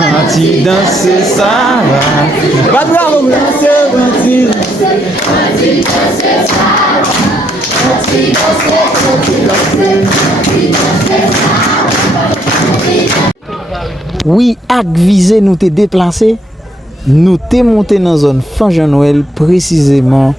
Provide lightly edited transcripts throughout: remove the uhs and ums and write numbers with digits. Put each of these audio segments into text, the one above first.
Quand tu danses, ça va. Pas de bravo, quand tu Oui, ak visé nous t'es déplacé, nous t'es monté dans zone fin Jean-Noël précisément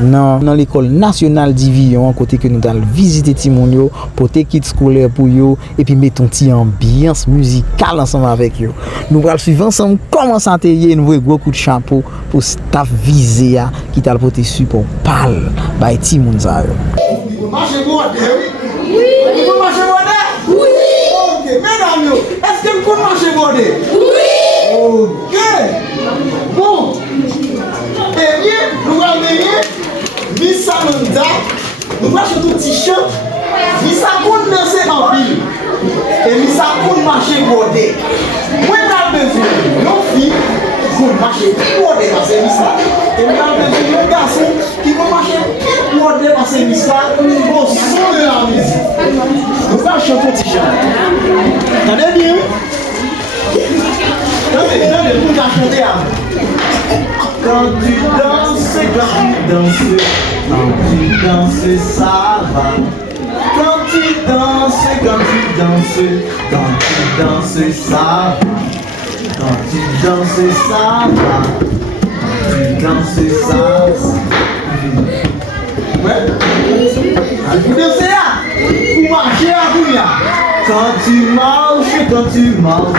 dans l'école nationale d'Ivillon côté que nous allons visiter Timonio pour tes kits scolaires pour yo et puis mettre une petite ambiance musicale ensemble avec yo. Nous allons suivre ensemble comment ça t'est un vrai gros coup de chapeau pour staff visé qui t'a porté support pal by Timon ça yo. Marché bordé, oui. Oui. Vous marché bordé? Oui. OK, mesdames, est-ce que vous marchez bordé? Oui. OK. Bon. Eh bien, nous allons venir Miss Amanda. Nous marchons tout t-shirt. Miss Amanda danser en ville. Et Miss Amanda marcher bordé. Moi j'ai besoin nos filles pour marcher bordé dans ces Miss là. Et nous avons besoin de garçons qui vont marcher bordé dans ces Miss là au son de la musique. Nous allons chanter t-shirt. Attendez bien. Attendez, nous allons chanter avant. Quand tu danses, ça va. Quand tu danses, ça va. Quand tu danses, ça va. Ouais. Vous dansez là. Vous marchez à vous là. Quand tu marches, ça va. Quand tu marches,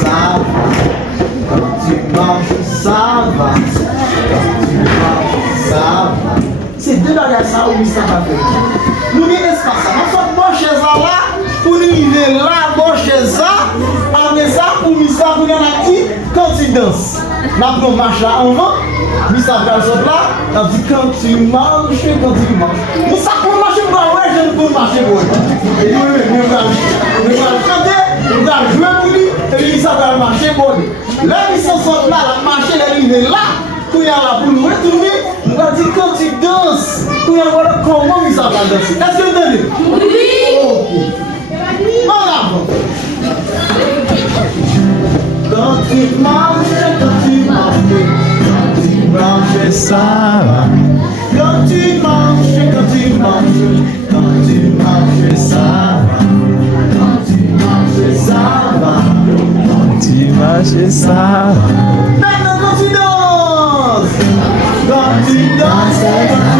ça va. Quand tu marches, ça va. C'est deux bagages ça où ça va faire. Nous avons espace. On fait bon chez ça là pour nous arriver là, bon chez ça. Avec ça pour nous ça pour nous dit quand tu danses. Là pour marcher là en vent. Nous ça va là. On dit quand tu marches. Nous ça pour marcher pour ouais, je ne peux marcher pour. Et nous allons chanter, nous allons jouer pour lui, et lui ça va marcher pour lui. Là, ils sont là, la marcher, elle est là, pour y aller pour nous retourner, nous allons dire quand tu danses, pour y aller comment ça va danser. Est-ce que vous entendez? Oui! Ok. En avant. Quand tu marches, ça va. Quand tu marches, ça va. Quand tu marches, ça va. Quand tu marches, ça va. Maintenant, quand tu danses, ça va. Quand tu danses, ça va.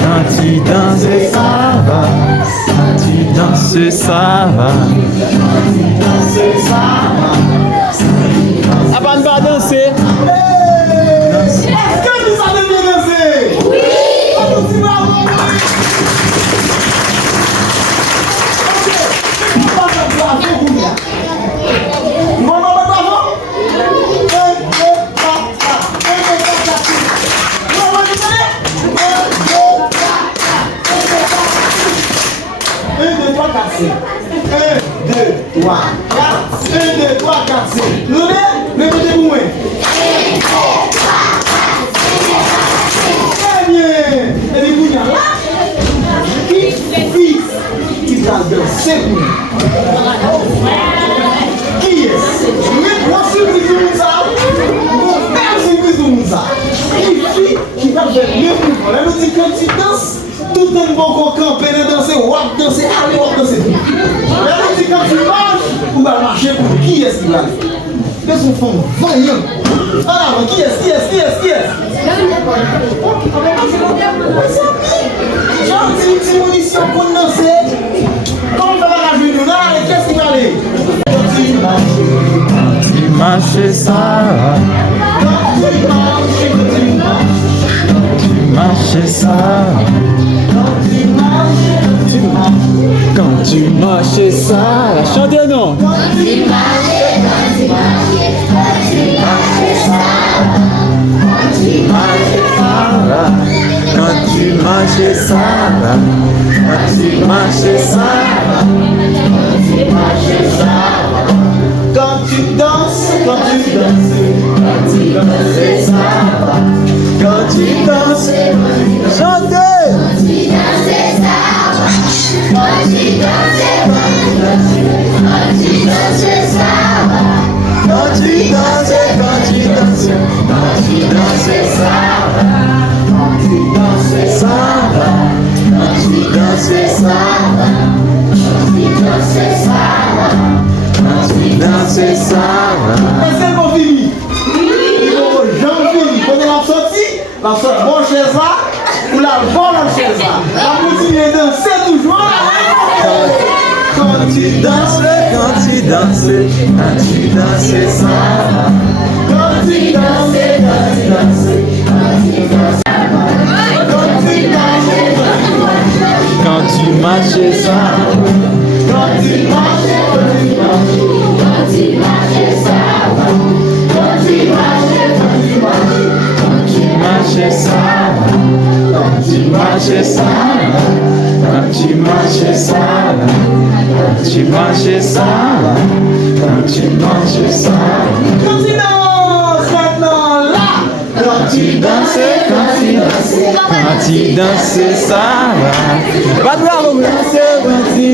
Quand tu danses, ça va. Quand tu danses, ça va. Ah bah on va danser. Est-ce que vous savez bien danser? Oui. Tout le monde camper, danser, wap danser, allez wap danser. Mais quand tu marches, on va marcher pour qui est-ce qui va aller? Qu'est-ce qu'on fait? Voyons. Alors, qui est-ce? Gentil, petit munition pour danser. Comment on va la journée là? Qu'est-ce qui va aller? Quand tu Marche, ça va. marches, ça va. Quand tu marches, ça va. Chantez non. Quand tu marches, ça va. Quand tu marches, ça va. Quand tu marches, ça va. Est-ce qu'on finit? J'en finis. Quand on a sorti, la sorte bon chez ça, ou la bonne chez ça. La continue de danser toujours. Quand tu danses, ça va. Quand tu danses, quand tu marches, ça. Quand tu marches, quand tu danses maintenant là. Quand tu danses, ça va. Pas de bravo, monsieur, quand tu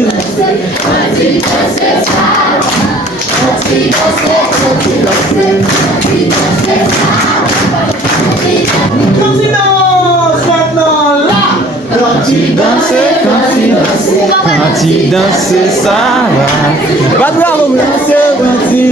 quand tu danses maintenant là. Quand tu danses, ça va. Pas de bravo, monsieur, quand tu